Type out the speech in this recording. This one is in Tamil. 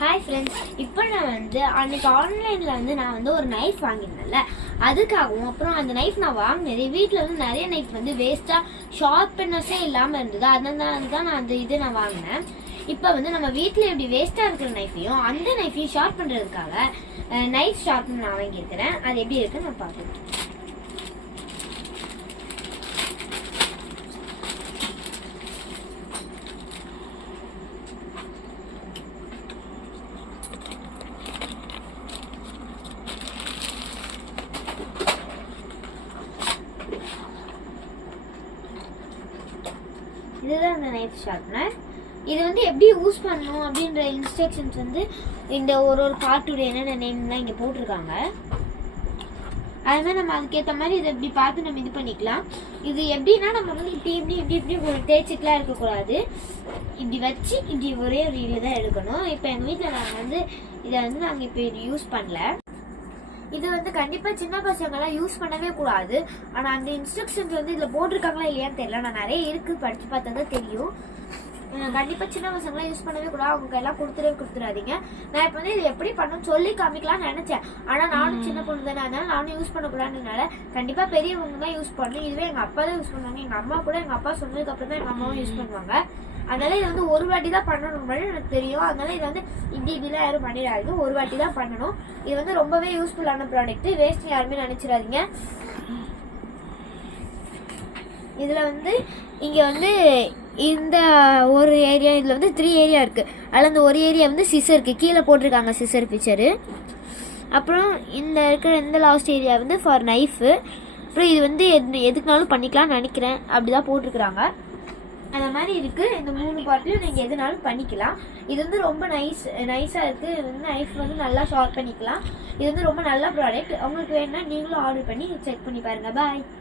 ஹாய் ஃப்ரெண்ட்ஸ், இப்போ நான் அன்றைக்கி ஆன்லைனில் நான் ஒரு நைஃப் வாங்கியிருந்தேன்ல, அதுக்காகவும் அப்புறம் அந்த நைஃப் நான் வாங்கினது வீட்டில் நிறைய நைஃப் வேஸ்ட்டாக ஷார்ப்னஸே இல்லாமல் இருந்தது. அதனால தான் நான் நான் வாங்கினேன். இப்போ நம்ம வீட்டில் எப்படி வேஸ்ட்டாக இருக்கிற நைஃபையும் அந்த நைஃபையும் ஷார்ப் பண்ணுறதுக்காக நைஃப் ஷார்ப்னு நான் வாங்கியிருக்கிறேன். அது எப்படி இருக்குன்னு நான் பார்க்குறேன். இதுதான் இந்த நைஃப் ஷார்ப்னர். இது எப்படி யூஸ் பண்ணணும் அப்படின்ற இன்ஸ்ட்ரக்ஷன்ஸ் இந்த ஒரு பார்ட்டுடைய என்னென்ன நேம்லாம் இங்கே போட்டிருக்காங்க. அதனால் நம்ம அதுக்கேற்ற மாதிரி இதை இப்படி பார்த்து நம்ம இது பண்ணிக்கலாம். இது எப்படின்னா நம்ம இப்படி இப்படி ஒரு தேய்ச்சிட்டுலாம் இருக்கக்கூடாது. இப்படி வச்சு இப்படி ஒரே ஒரு இது தான் எடுக்கணும். இப்போ எங்கள் வீட்டில் நாங்கள் இதை நாங்கள் இப்போ இது யூஸ் பண்ணல. இது கண்டிப்பாக சின்ன பசங்கள்லாம் யூஸ் பண்ணவே கூடாது. ஆனால் அந்த இன்ஸ்ட்ரக்ஷன்ஸ் இதில் போட்டிருக்காங்களா இல்லையான்னு தெரியல. நான் நிறைய இருக்குது, படித்து பார்த்தா தான் தெரியும். கண்டிப்பாக சின்ன பசங்களாம் யூஸ் பண்ணவே கூடாது. அவங்க எல்லாம் கொடுத்துடாதீங்க. நான் இப்போ இது எப்படி பண்ணணும்னு சொல்லி காமிக்கலாம்னு நினச்சேன். ஆனால் நானும் சின்ன பொண்ணு தானே, அதனால நானும் யூஸ் பண்ணக்கூடாதுனால கண்டிப்பாக பெரியவங்க தான் யூஸ் பண்ணணும். இதுவே எங்கள் அப்பா தான் யூஸ் பண்ணுவாங்க. எங்கள் அம்மா கூட எங்கள் அப்பா சொன்னதுக்கப்புறம் தான் எங்கள் அம்மாவும் யூஸ் பண்ணுவாங்க. அதனால இது ஒரு வாட்டி தான் பண்ணணும் எனக்கு தெரியும். அதனால இது இப்படிலாம் யாரும் பண்ணிடாது. ஒரு வாட்டி தான் பண்ணணும். இது ரொம்பவே யூஸ்ஃபுல்லான ப்ராடக்ட். வேஸ்ட் யாருமே நினைச்சிடாதீங்க. இதில் இங்கே இந்த ஒரு ஏரியா, இதில் 3 ஏரியா இருக்குது. அதில் அந்த ஒரு ஏரியா சிசருக்கு கீழே போட்டிருக்காங்க, சிசர் பிக்சரு. அப்புறம் இந்த இருக்கிற இந்த லாஸ்ட் ஏரியா ஃபார் நைஃபு. அப்புறம் இது எதுக்குனாலும் பண்ணிக்கலாம்னு நினைக்கிறேன். அப்படி தான் போட்டிருக்குறாங்க. அந்த மாதிரி இருக்குது. இந்த 3 பார்ட்லையும் நீங்கள் எதுனாலும் பண்ணிக்கலாம். இது ரொம்ப நைஸாக இருக்குது. இது நைஃப் நல்லா ஷார்ப் பண்ணிக்கலாம். இது ரொம்ப நல்ல ப்ராடக்ட். உங்களுக்கு வேணும்னா நீங்களும் ஆர்டர் பண்ணி செக் பண்ணி பாருங்கள். பாய்.